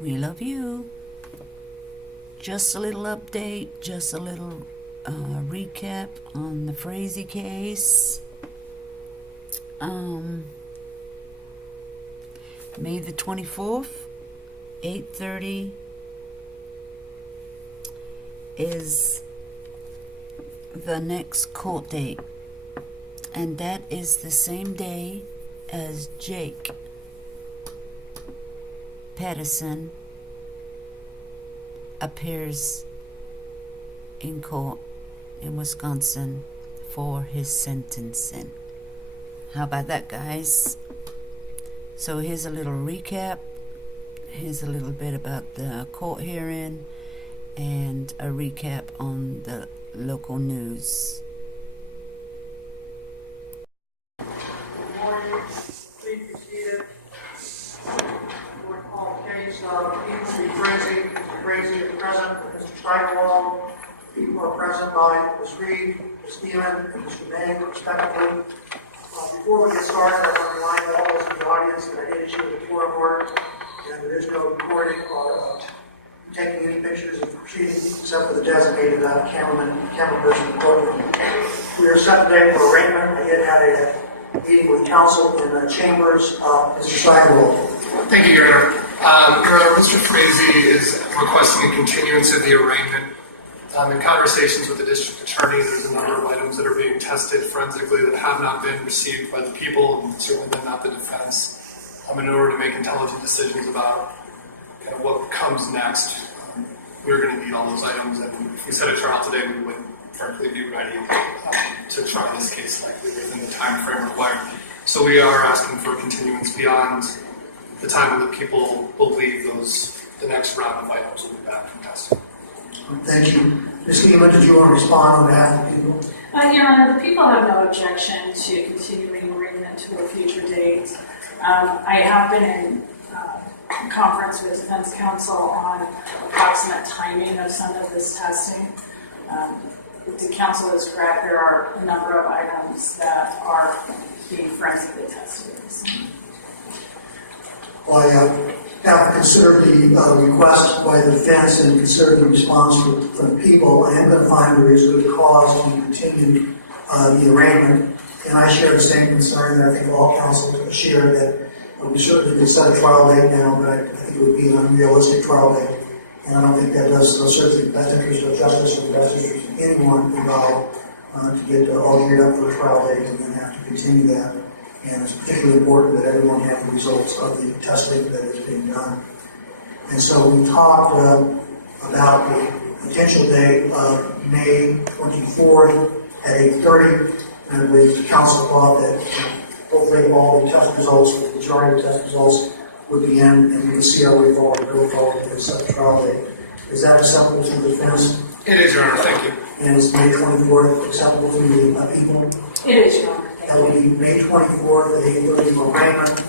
We love you. Just a little update, just a little recap on the Frazee case. May the 24th, 8:30 is the next court date. And that is the same day as Jake Patterson appears in court in Wisconsin for his sentencing. How about that, guys? So here's a little recap. Here's a little bit about the court hearing and a recap on the local news. Good morning. Please be seated. We're call case Kelsey B. Frazee is present. Mr. Steigerwald. People are present by Ms. Reed, Ms. Thielen, and Mr. May, respectively. Before we get started, I want to remind all those in the audience that I did issue a quorum order, and there is no recording or taking any pictures of proceedings except for the designated camera person in the courtroom. We are set today for arraignment. I did have a meeting with counsel in the chambers. Mr. Steigerwald. Thank you, Your Honor. Your Honor, Mr. Frazee is requesting a continuance of the arraignment. In conversations with the district attorney, there's a number of items that are being tested forensically that have not been received by the people, and certainly then not the defense. In order to make intelligent decisions about kind of what comes next, we're going to need all those items. And if we set a trial today, we wouldn't, frankly, be ready to try this case likely within the time frame required. So we are asking for a continuance beyond the time that people believe the next round of items will be back from testing. Thank you. Ms. Thielen, did you want to respond on behalf of the people? Your Honor, the people have no objection to continuing arraignment to a future date. I have been in conference with defense counsel on approximate timing of some of this testing. The counsel is correct. There are a number of items that are being forensically tested. Well, I have considered the request by the defense and considered the response from the people. I am going to find there is good cause to continue the arraignment. And I share the same concern that I think all counsel share that we certainly can set a trial date now, but I think it would be an unrealistic trial date. And I don't think that does serve the best interest of justice or the best interest of anyone involved to get all geared up for a trial date and then have to continue that. And it's particularly important that everyone have the results of the testing that is being done. And so we talked about the potential date of May 24th at 8:30, and I believe the council thought that hopefully all the test results, or the majority of the test results, would be in, and we would see our way forward, go forward to set the trial date. Is that acceptable to the defense? It is, Your Honor. Thank you. And is May 24th acceptable to the people? It is, Your Honor. That would be May 24th at 8:30 for arraignment.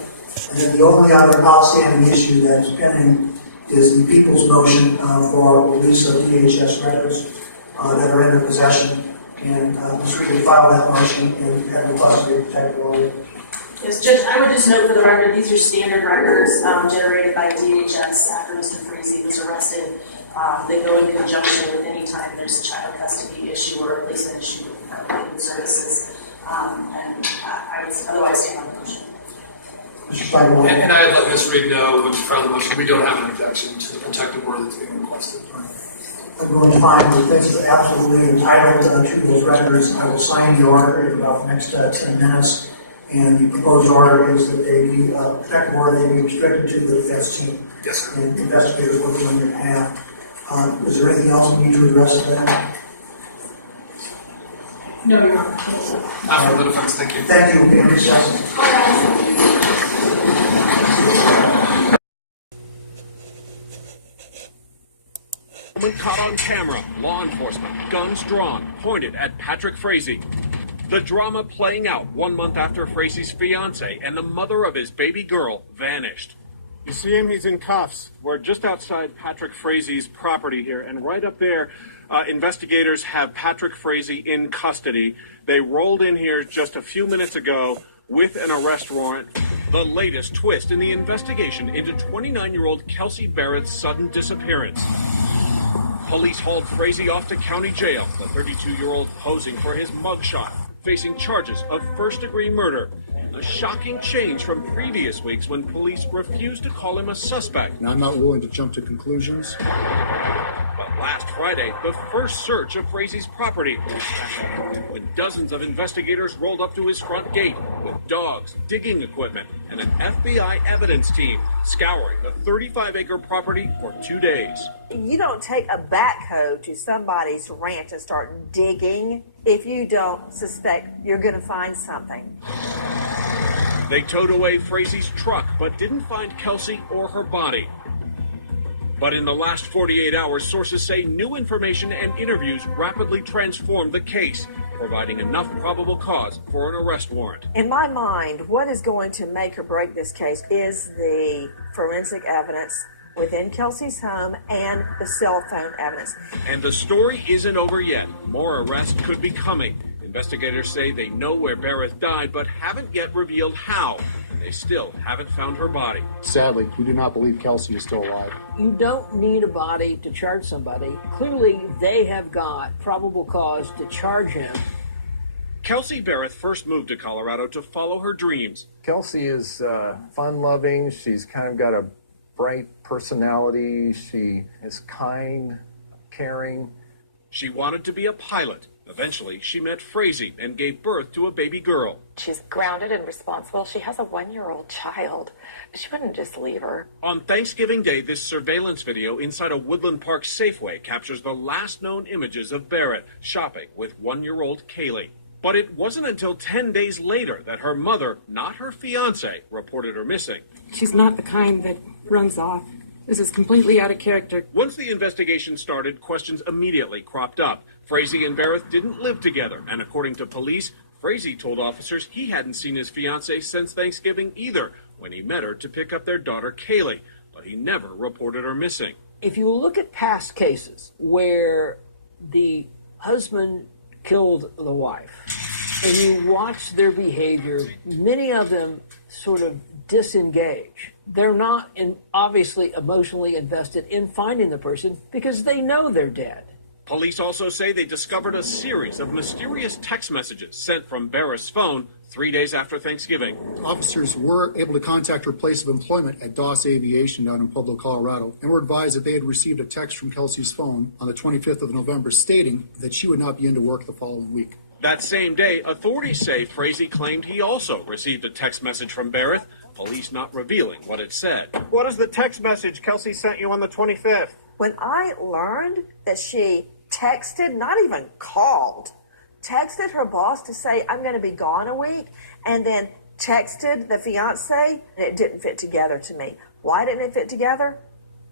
And then the only other outstanding issue that is pending is the people's motion for release of DHS records that are in their possession. And Ms. Reed filed that motion and had requested to be protected order. Yes, Judge, I would just note for the record, these are standard records generated by DHS after Mr. Frazee was arrested. They go in conjunction with any time there's a child custody issue or placement issue with legal services. And I would otherwise stand on the motion. Mr. Steigerwald. And I let Ms. Reed know when she filed the motion, we don't have an objection to the protective order that's being requested. I'm going to find the things that are absolutely entitled to those records. I will sign the order in about the next 10 minutes. And the proposed order is that they be protective order, they be restricted to the defense team. Yes, sir. And investigators working on your behalf. Is there anything else we need to address today? No, Your Honor. Not for the defense. Thank you. Thank you. We'll be in recess. Caught on camera, law enforcement, guns drawn, pointed at Patrick Frazee. The drama playing out 1 month after Frazee's fiance and the mother of his baby girl vanished. You see him? He's in cuffs. We're just outside Patrick Frazee's property here, and right up there, investigators have Patrick Frazee in custody. They rolled in here just a few minutes ago with an arrest warrant. The latest twist in the investigation into 29-year-old Kelsey Barrett's sudden disappearance. Police hauled Frazee off to county jail, the 32-year-old posing for his mugshot, facing charges of first-degree murder. A shocking change from previous weeks when police refused to call him a suspect. Now, I'm not willing to jump to conclusions. But last Friday, the first search of Frazee's property, when dozens of investigators rolled up to his front gate with dogs, digging equipment, and an FBI evidence team scouring the 35-acre property for 2 days. You don't take a backhoe to somebody's ranch and start digging if you don't suspect you're going to find something. They towed away Frazee's truck, but didn't find Kelsey or her body. But in the last 48 hours, sources say new information and interviews rapidly transformed the case, providing enough probable cause for an arrest warrant. In my mind, what is going to make or break this case is the forensic evidence within Kelsey's home and the cell phone evidence. And the story isn't over yet. More arrests could be coming. Investigators say they know where Barrett died, but haven't yet revealed how. And they still haven't found her body. Sadly, we do not believe Kelsey is still alive. You don't need a body to charge somebody. Clearly, they have got probable cause to charge him. Kelsey Barrett first moved to Colorado to follow her dreams. Kelsey is fun-loving. She's kind of got a bright personality. She is kind, caring. She wanted to be a pilot. Eventually, she met Frazee and gave birth to a baby girl. She's grounded and responsible. She has a 1-year-old child. She wouldn't just leave her. On Thanksgiving Day, this surveillance video inside a Woodland Park Safeway captures the last known images of Barrett shopping with 1-year-old Kaylee. But it wasn't until 10 days later that her mother, not her fiancé, reported her missing. She's not the kind that runs off. This is completely out of character. Once the investigation started, questions immediately cropped up. Frazee and Barrett didn't live together, and according to police, Frazee told officers he hadn't seen his fiancée since Thanksgiving either, when he met her to pick up their daughter Kaylee, but he never reported her missing. If you look at past cases where the husband killed the wife and you watch their behavior, many of them sort of disengage. They're not obviously emotionally invested in finding the person because they know they're dead. Police also say they discovered a series of mysterious text messages sent from Barrett's phone 3 days after Thanksgiving. Officers were able to contact her place of employment at Doss Aviation down in Pueblo, Colorado, and were advised that they had received a text from Kelsey's phone on the 25th of November stating that she would not be into work the following week. That same day, authorities say Frazee claimed he also received a text message from Barrett, police not revealing what it said. What is the text message Kelsey sent you on the 25th? When I learned that she texted, not even called, texted her boss to say, I'm going to be gone a week, and then texted the fiance, it didn't fit together to me. Why didn't it fit together?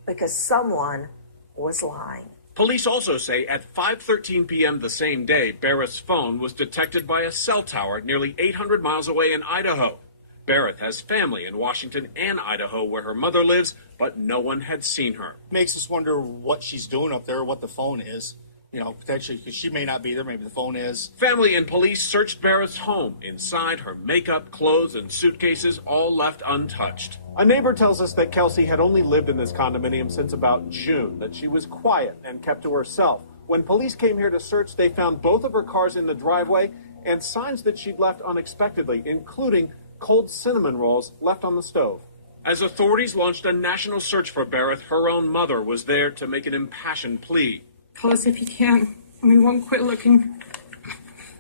Because someone was lying. Police also say at 5:13 p.m. the same day, Barrett's phone was detected by a cell tower nearly 800 miles away in Idaho. Barrett has family in Washington and Idaho where her mother lives, but no one had seen her. Makes us wonder what she's doing up there, what the phone is. You know, potentially, because she may not be there, maybe the phone is. Family and police searched Barrett's home. Inside, her makeup, clothes, and suitcases all left untouched. A neighbor tells us that Kelsey had only lived in this condominium since about June, that she was quiet and kept to herself. When police came here to search, they found both of her cars in the driveway and signs that she'd left unexpectedly, including cold cinnamon rolls left on the stove. As authorities launched a national search for Barrett, her own mother was there to make an impassioned plea. Call us if you can. We won't quit looking.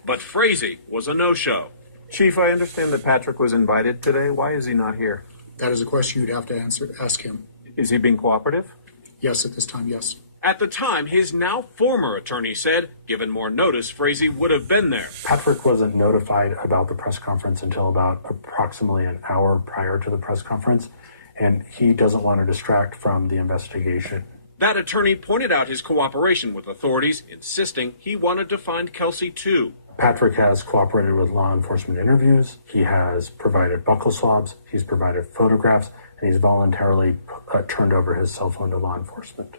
But Frazee was a no-show. Chief, I understand that Patrick was invited today. Why is he not here? That is a question you'd have to ask him. Is he being cooperative? Yes, at this time, yes. At the time, his now former attorney said, given more notice, Frazee would have been there. Patrick wasn't notified about the press conference until about approximately an hour prior to the press conference, and he doesn't want to distract from the investigation. That attorney pointed out his cooperation with authorities, insisting he wanted to find Kelsey too. Patrick has cooperated with law enforcement interviews. He has provided buccal swabs. He's provided photographs, and he's voluntarily turned over his cell phone to law enforcement.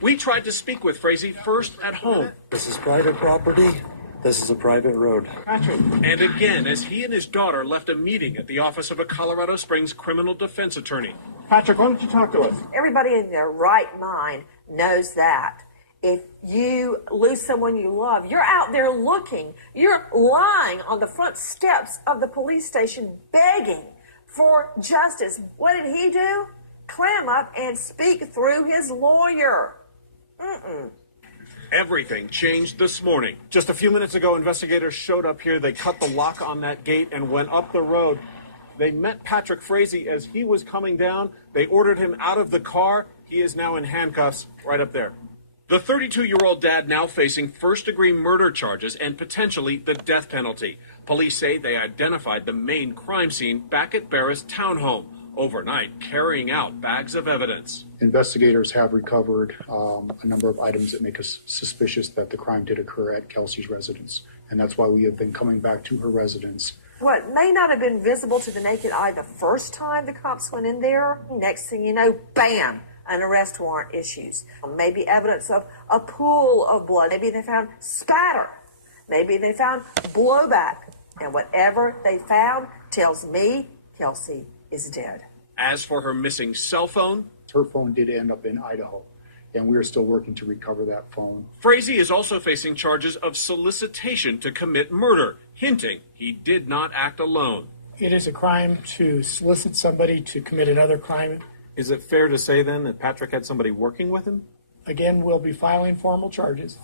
We tried to speak with Frazee first at home. This is private property. This is a private road. And again, as he and his daughter left a meeting at the office of a Colorado Springs criminal defense attorney. Patrick, why don't you talk to us? Everybody in their right mind knows that. If you lose someone you love, you're out there looking. You're lying on the front steps of the police station begging for justice. What did he do? Clam up and speak through his lawyer. Everything changed this morning. Just a few minutes ago, investigators showed up here. They cut the lock on that gate and went up the road. They met Patrick Frazee as he was coming down. They ordered him out of the car. He is now in handcuffs right up there. The 32-year-old dad now facing first-degree murder charges and potentially the death penalty. Police say they identified the main crime scene back at Barra's townhome, overnight carrying out bags of evidence. Investigators have recovered a number of items that make us suspicious that the crime did occur at Kelsey's residence. And that's why we have been coming back to her residence. What may not have been visible to the naked eye the first time the cops went in there, next thing you know, bam, an arrest warrant issues. Maybe evidence of a pool of blood. Maybe they found spatter. Maybe they found blowback. And whatever they found tells me Kelsey is dead. As for her missing cell phone, her phone did end up in Idaho, and we are still working to recover that phone. Frazee is also facing charges of solicitation to commit murder, hinting he did not act alone. It is a crime to solicit somebody to commit another crime. Is it fair to say then that Patrick had somebody working with him? Again, we'll be filing formal charges.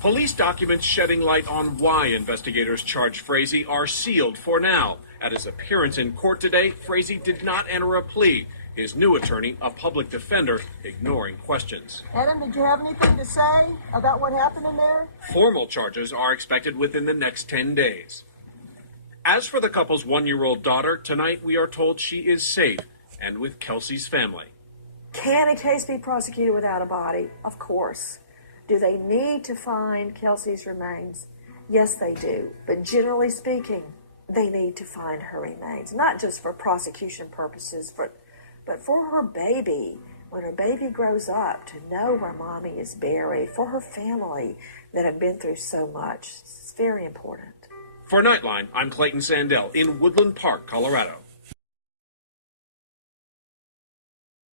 Police documents shedding light on why investigators charge Frazee are sealed for now. At his appearance in court today, Frazee did not enter a plea. His new attorney, a public defender, ignoring questions. Adam, did you have anything to say about what happened in there? Formal charges are expected within the next 10 days. As for the couple's 1-year-old daughter, tonight we are told she is safe and with Kelsey's family. Can a case be prosecuted without a body? Of course. Do they need to find Kelsey's remains? Yes, they do. But generally speaking, they need to find her remains, not just for prosecution purposes, but for her baby. When her baby grows up, to know where mommy is buried, for her family that have been through so much. It's very important. For Nightline, I'm Clayton Sandell in Woodland Park, Colorado.